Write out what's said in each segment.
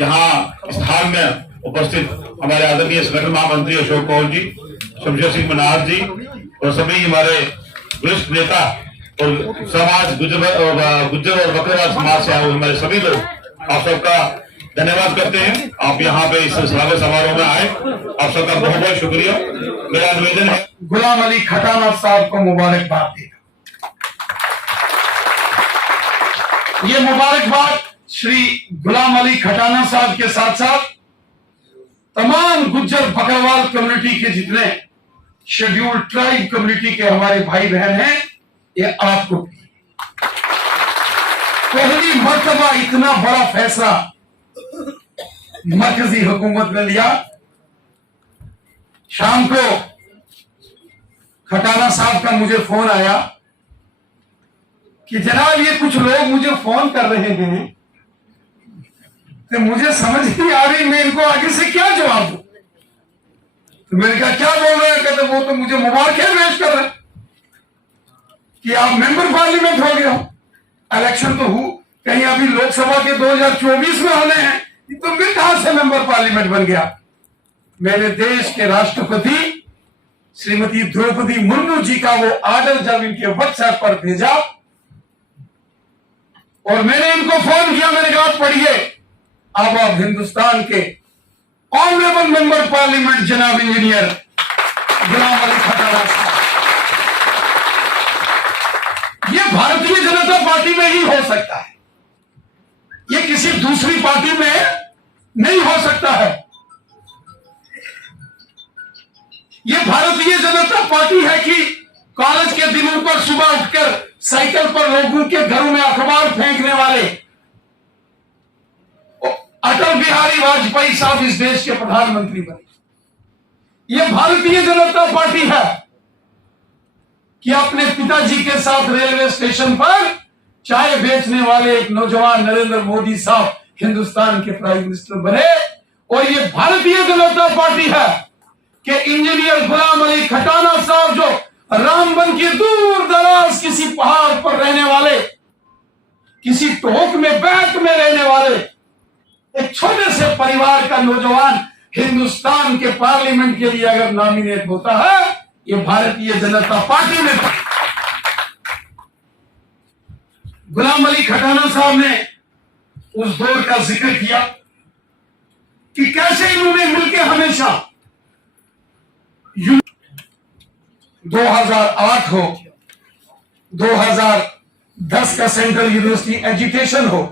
यहाँ स्थान में उपस्थित हमारे आदरणीय संगठन महामंत्री अशोक कौल जी, शमशेर सिंह मनार जी और सभी हमारे वरिष्ठ नेता और समाज गुज्जर और बकरवाल समाज से आए हुए हमारे सभी लोग, आप सबका धन्यवाद करते हैं। आप यहाँ पे इस स्वागत समारोह में आए, आप सबका बहुत बहुत शुक्रिया। मेरा निवेदन है गुलाम अली खटाना साहब को मुबारकबाद देगा। ये मुबारकबाद श्री गुलाम अली खटाना साहब के साथ साथ तमाम गुज्जर बकरवाल कम्युनिटी के जितने शेड्यूल्ड ट्राइब कम्युनिटी के हमारे भाई बहन हैं, ये आपको पहली मर्तबा इतना बड़ा फैसला मरकजी हुकूमत ने लिया। शाम को खटाना साहब का मुझे फोन आया कि जनाब ये कुछ लोग मुझे फोन कर रहे हैं, तो मुझे समझ नहीं आ रही मैं इनको आगे से क्या जवाब दूं। तो मैंने कहा क्या बोल रहे हैं? कहते वो तो मुझे मुबारकें पेश कर रहे हैं कि आप मेंबर पार्लियामेंट हो गए हो। इलेक्शन तो हो कहीं अभी लोकसभा के 2024 में होने हैं, तो मैं कहां से मेंबर पार्लियामेंट बन गया? मेरे देश के राष्ट्रपति श्रीमती द्रौपदी मुर्मू जी का वो आर्डर जब इनके व्हाट्सएप पर भेजा और मैंने इनको फोन किया, मैंने कहा पढ़िए, अब आप हिंदुस्तान के ऑनरेबल मेंबर पार्लियामेंट जनाब इंजीनियर गुलाम अली खटाना साहब, ये भारतीय जनता पार्टी में ही हो सकता है, ये किसी दूसरी पार्टी में नहीं हो सकता है। ये भारतीय जनता पार्टी है कि कॉलेज के दिनों पर सुबह उठकर साइकिल पर लोगों के घरों में अखबार फेंकने वाले अटल बिहारी वाजपेयी साहब इस देश के प्रधानमंत्री बने। यह भारतीय जनता पार्टी है कि अपने पिताजी के साथ रेलवे स्टेशन पर चाय बेचने वाले एक नौजवान नरेंद्र मोदी साहब हिंदुस्तान के प्राइम मिनिस्टर बने। और यह भारतीय जनता पार्टी है कि इंजीनियर गुलाम अली खटाना साहब जो रामबन के दूर दराज किसी पहाड़ पर रहने वाले, किसी टोक में बैठ में रहने वाले एक छोटे से परिवार का नौजवान हिंदुस्तान के पार्लियामेंट के लिए अगर नॉमिनेट होता है, ये भारतीय जनता पार्टी में। गुलाम अली खटाना साहब ने उस दौर का जिक्र किया कि कैसे इन्होंने मिलकर हमेशा 2008 हो, 2010 का सेंट्रल यूनिवर्सिटी एजुकेशन हो,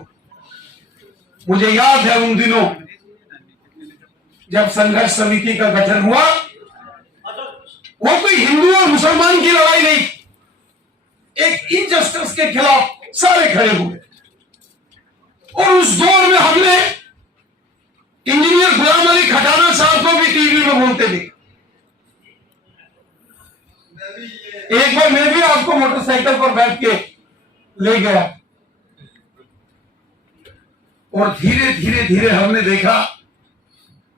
मुझे याद है उन दिनों जब संघर्ष समिति का गठन हुआ, वो कोई हिंदू और मुसलमान की लड़ाई नहीं, एक इनजस्टिस के खिलाफ सारे खड़े हुए। और उस दौर में हमने इंजीनियर गुलाम अली खटाना साहब को भी टीवी में बोलते थे। एक बार मैं भी आपको मोटरसाइकिल पर बैठ के ले गया और धीरे धीरे धीरे हमने देखा,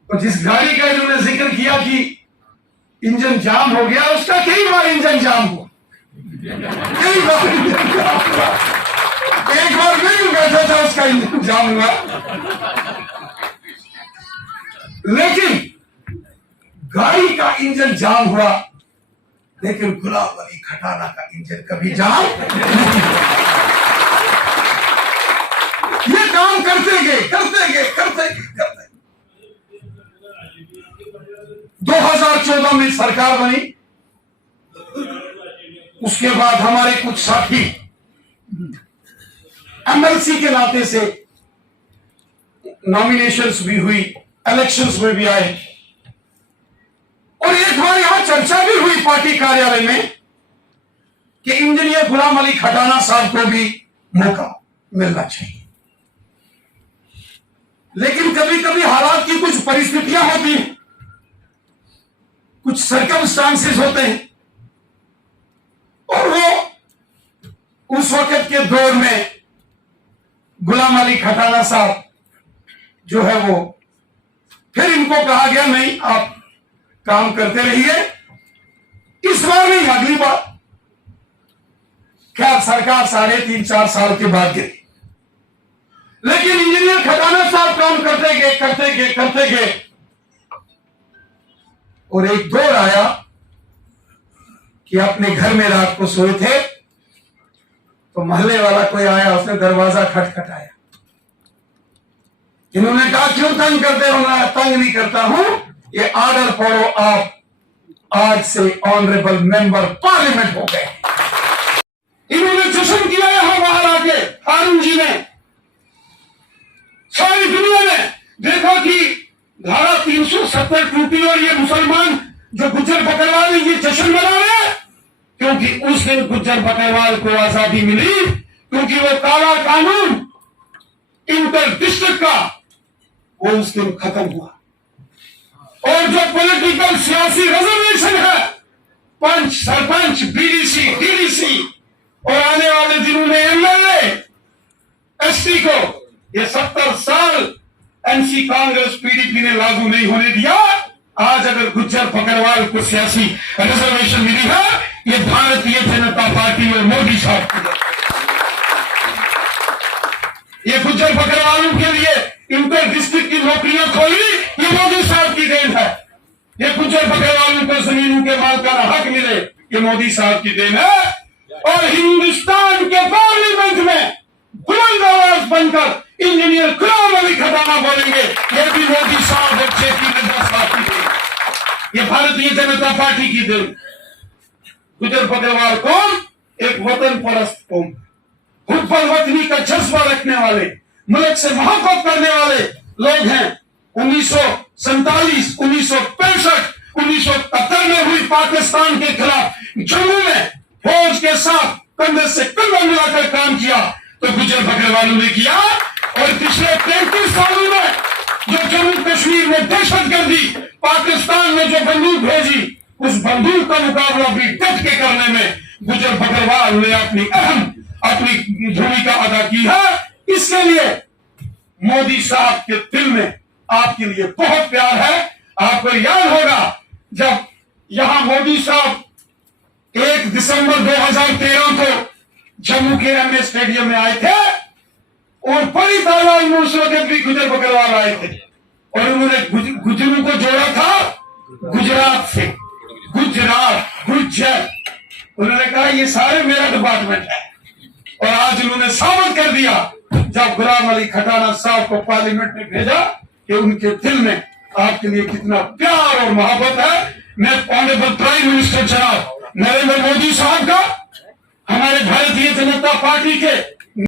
और जिस गाड़ी का इन्होंने जिक्र किया कि इंजन जाम हो गया, उसका कई बार इंजन जाम हुआ, कई बार इंजन जाम हुआ। एक बार मैं भी बैठा था, उसका इंजन जाम हुआ, लेकिन गाड़ी का इंजन जाम हुआ, लेकिन गुलाम अली खटाना का इंजन कभी जाम नहीं। ये काम करते गए 2014 में सरकार बनी। उसके बाद हमारे कुछ साथी एमएलसी के नाते से नॉमिनेशंस भी हुई, इलेक्शंस में भी आए, और एक बार यहां चर्चा भी हुई पार्टी कार्यालय में कि इंजीनियर गुलाम अली खटाना साहब को भी मौका मिलना चाहिए। लेकिन कभी कभी हालात की कुछ परिस्थितियां होती हैं, कुछ सर्कमस्टांसेस होते हैं, और वो उस वक्त के दौर में गुलाम अली खटाना साहब जो है वो, फिर इनको कहा गया नहीं आप काम करते रहिए, इस बार नहीं अगली बार। खैर सरकार 3.5-4 साल के बाद गिरी, लेकिन इंजीनियर खटाना साहब काम करते गए। करते गए और एक दौर आया कि अपने घर में रात को सोए थे तो मोहल्ले वाला कोई आया, उसने दरवाजा खटखटाया। इन्होंने कहा क्यों तंग करते हो? मैं तंग नहीं करता हूं, ये ऑर्डर पढ़ो, आप आज से ऑनरेबल मेंबर पार्लियामेंट हो गए। इन्होंने जश्न किया यहां बाहर आके हारून जी ने, सारी दुनिया ने देखा कि धारा 370 टूटी और ये मुसलमान जो गुज्जर बकरवाल ये जश्न मना रहे हैं, क्योंकि उस दिन गुज्जर बकरवाल को आजादी मिली, क्योंकि वो काला कानून इंटर डिस्ट्रिक्ट का वो उस दिन खत्म हुआ। और जो पॉलिटिकल सियासी रिजर्वेशन है, पंच, सरपंच, बीडीसी, डीडीसी और आने वाले दिनों में एमएलए, एसटी को ये 70 साल एनसी कांग्रेस पीडीपी ने लागू नहीं होने दिया। आज अगर गुज्जर बकरवाल को सियासी रिजर्वेशन मिली है, ये भारतीय जनता पार्टी और मोदी साहब की है। ये गुज्जर बकरवालों के लिए इंटर डिस्ट्रिक्ट की नौकरियां खोली, ये मोदी साहब की देन है। ये गुज्जर बकरवालों को जमीनों के मालिकाना हक मिले, ये मोदी साहब की देन है। और हिंदुस्तान के पार्लियामेंट में बुलंद आवाज बनकर इंजीनियर गुलाम अली खटाना बोलेंगे, ये भी मोदी साहब और जेपी नड्डा साहब की देन, ये भारतीय जनता पार्टी की देन। गुज्जर बकरवाल कौन? एक वतन परस्त कौम, हुब्बुल वतनी का जज्बा रखने वाले, मुल्क से मोहब्बत करने वाले लोग हैं। 1947, 1965, 1971 में हुई पाकिस्तान के खिलाफ जम्मू में फौज के साथ कंधे से कंधा मिलाकर काम किया तो गुज्जर बकरवालों ने किया। और पिछले 33 सालों में जो जम्मू कश्मीर में दहशतगर्दी पाकिस्तान ने जो बंदूक भेजी, उस बंदूक का मुकाबला भी डट के करने में गुज्जर बकरवाल ने अपनी भूमिका अदा की है। इसके लिए मोदी साहब के दिल में आपके लिए बहुत प्यार है। आपको याद होगा जब यहां मोदी साहब 1 दिसंबर 2013 को जम्मू के एमए स्टेडियम में आए थे और बड़ी तादाद में उस वक्त भी गुज्जर बकरवाल आए थे और उन्होंने गुज्जरों को जोड़ा था गुजरात से, गुज्जर। उन्होंने कहा ये सारे मेरा डिपार्टमेंट है। और आज उन्होंने साबित कर दिया जब गुलाम अली खटाना साहब को पार्लियामेंट में भेजा कि उनके दिल में आपके लिए कितना प्यार और मोहब्बत है। मैं ऑनरेबल प्राइम मिनिस्टर जनाब नरेंद्र मोदी साहब का, हमारे भारतीय जनता पार्टी के